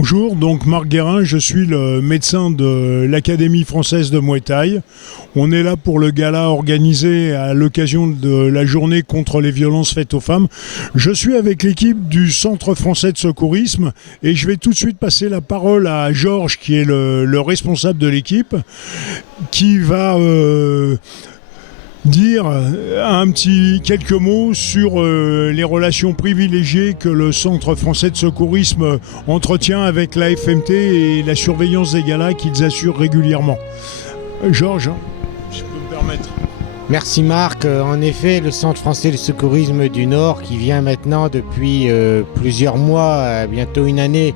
Bonjour, donc Marc Guérin, je suis le médecin de l'Académie française de Muay Thai. On est là pour le gala organisé à l'occasion de la journée contre les violences faites aux femmes. Je suis avec l'équipe du Centre français de secourisme et je vais tout de suite passer la parole à Georges qui est le responsable de l'équipe qui va dire quelques mots sur les relations privilégiées que le Centre français de secourisme entretient avec la FMT et la surveillance des galas qu'ils assurent régulièrement. Georges, si je peux me permettre. Merci Marc. En effet, le Centre français de secourisme du Nord qui vient maintenant depuis plusieurs mois, bientôt une année,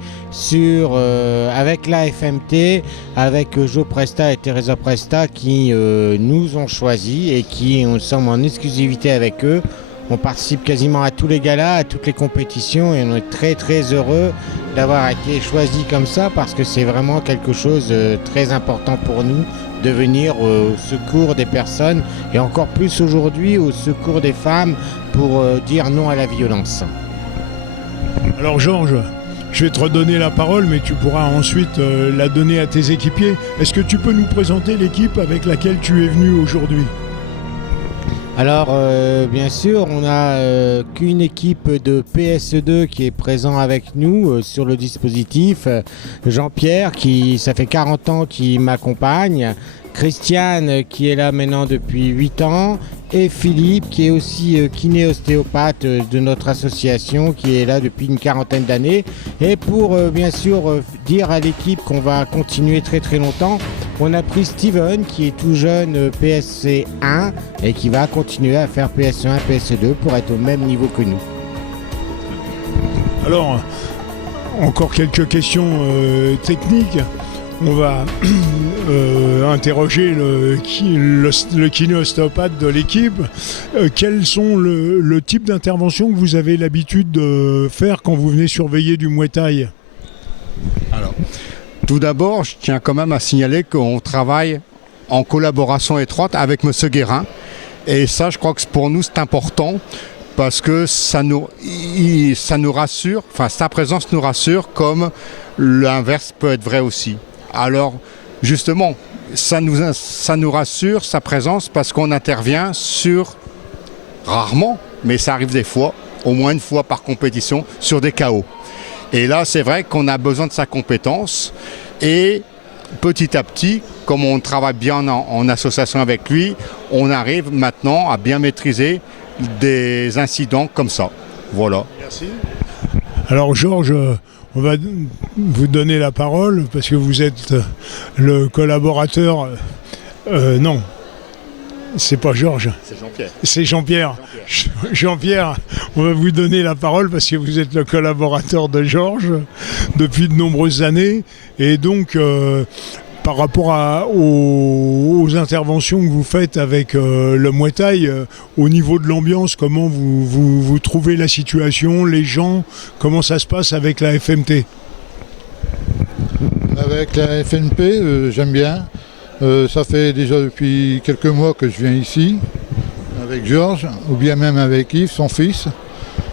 avec la FMT, avec Jo Presta et Teresa Presta qui nous ont choisis et qui nous sommes en exclusivité avec eux. On participe quasiment à tous les galas, à toutes les compétitions et on est très très heureux d'avoir été choisis comme ça parce que c'est vraiment quelque chose de très important pour nous de venir au secours des personnes et encore plus aujourd'hui au secours des femmes pour dire non à la violence. Alors Georges, je vais te redonner la parole mais tu pourras ensuite la donner à tes équipiers. Est-ce que tu peux nous présenter l'équipe avec laquelle tu es venu aujourd'hui ? Alors bien sûr, on n'a qu'une équipe de PS2 qui est présent avec nous sur le dispositif. Jean-Pierre, ça fait 40 ans qu'il m'accompagne. Christiane, qui est là maintenant depuis 8 ans. Et Philippe, qui est aussi kiné-ostéopathe de notre association, qui est là depuis une quarantaine d'années. Et pour bien sûr dire à l'équipe qu'on va continuer très très longtemps, on a pris Steven, qui est tout jeune PSC 1 et qui va continuer à faire PS1, PS2 pour être au même niveau que nous. Alors, encore quelques questions techniques. On va interroger le kiné-ostéopathe de l'équipe. Quels sont le type d'intervention que vous avez l'habitude de faire quand vous venez surveiller du Muay Thai ? Alors, tout d'abord, je tiens quand même à signaler qu'on travaille en collaboration étroite avec M. Guérin. Et ça, je crois que pour nous, c'est important parce que ça nous rassure, enfin, sa présence nous rassure comme l'inverse peut être vrai aussi. Alors, justement, ça nous rassure, sa présence, parce qu'on intervient rarement, mais ça arrive des fois, au moins une fois par compétition, sur des KO. Et là, c'est vrai qu'on a besoin de sa compétence. Et petit à petit, comme on travaille bien en association avec lui, on arrive maintenant à bien maîtriser des incidents comme ça. Voilà. Merci. Alors, Georges, on va vous donner la parole parce que vous êtes le collaborateur. Non, c'est pas Georges. C'est Jean-Pierre. C'est Jean-Pierre. Jean-Pierre, on va vous donner la parole parce que vous êtes le collaborateur de Georges depuis de nombreuses années. Et donc, par rapport aux interventions que vous faites avec le Muay Thai, au niveau de l'ambiance, comment vous trouvez la situation, les gens, comment ça se passe avec la FMT ? Avec la FNP, j'aime bien. Ça fait déjà depuis quelques mois que je viens ici, avec Georges, ou bien même avec Yves, son fils.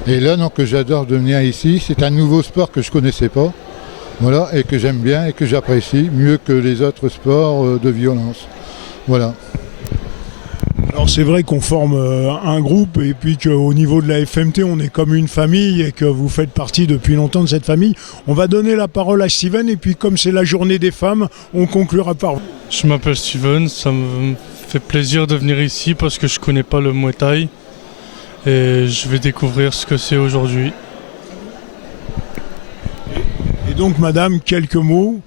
Et là, donc, j'adore de venir ici. C'est un nouveau sport que je ne connaissais pas. Voilà, et que j'aime bien et que j'apprécie, mieux que les autres sports de violence. Voilà. Alors c'est vrai qu'on forme un groupe et puis qu'au niveau de la FMT, on est comme une famille et que vous faites partie depuis longtemps de cette famille. On va donner la parole à Steven et puis comme c'est la journée des femmes, on conclura par vous. Je m'appelle Steven, ça me fait plaisir de venir ici parce que je ne connais pas le Muay Thai et je vais découvrir ce que c'est aujourd'hui. Et donc, madame, quelques mots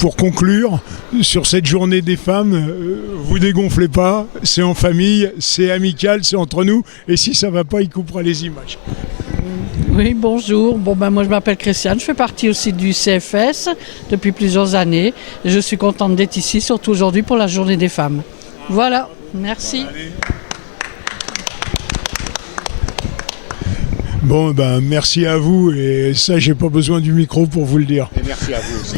pour conclure sur cette journée des femmes. Vous dégonflez pas, c'est en famille, c'est amical, c'est entre nous. Et si ça va pas, il coupera les images. Oui, bonjour. Moi, je m'appelle Christiane. Je fais partie aussi du CFS depuis plusieurs années. Je suis contente d'être ici, surtout aujourd'hui pour la journée des femmes. Voilà, merci. Allez. Bon, merci à vous et ça, j'ai pas besoin du micro pour vous le dire. Et merci à vous aussi.